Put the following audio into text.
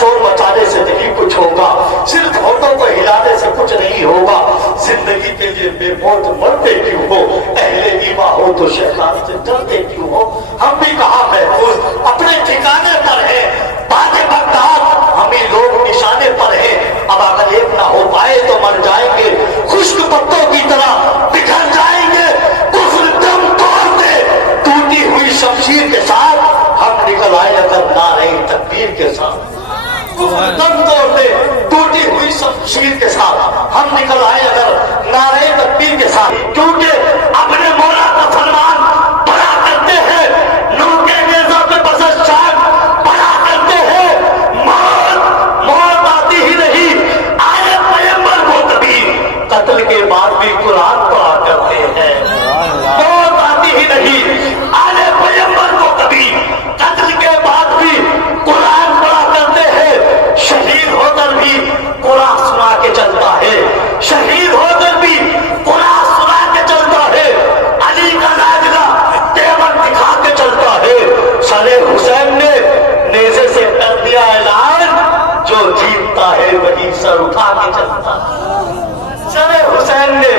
शोर मचाने से नहीं कुछ होगा, सिर्फ होठों को हिलाने से कुछ नहीं होगा। जिंदगी के लिए बेमौत मरते क्यों हो, अहले ईमा हो तो शैतान से डरते क्यों हो। हम भी कहाँ महफूज अपने ठिकाने पर है, बातें बगदाद हम ही लोग निशाने पर है। अब अगर एक ना हो पाए तो मर जाएंगे, खुश्क पत्तों की तरह बिखर जाएंगे। कुफ्र दम तोड़ते टूटी हुई शमशीर के साथ हम निकल आए अगर नारे तकबीर के साथ। कुफ्र दम तोड़ते टूटी हुई शमशीर के साथ हम निकल आए अगर नारे तकबीर के साथ। क्योंकि अपने मौला का फरमान बड़ा करते हैं, नूर के नेज़ों पे बसस चाक बड़ा करते हैं। मौत आती ही नहीं, आए पैगंबर को कभी कत्ल के बाद भी कुरान पढ़ा करते हैं। मौत आती ही नहीं, आए पैगंबर को कभी कत्ल के बाद भी कुरान पढ़ा करते हैं। शहीद होकर भी कुरान सुना के चलता है, शहीद होकर भी कुरान सुना के चलता है। अली का नाजरा तेवर दिखा के चलता है। सले हुसैन ने नेज़े से कर दिया ऐलान, जो जीतता है वही सर उठा के चलता है। सले हुसैन ने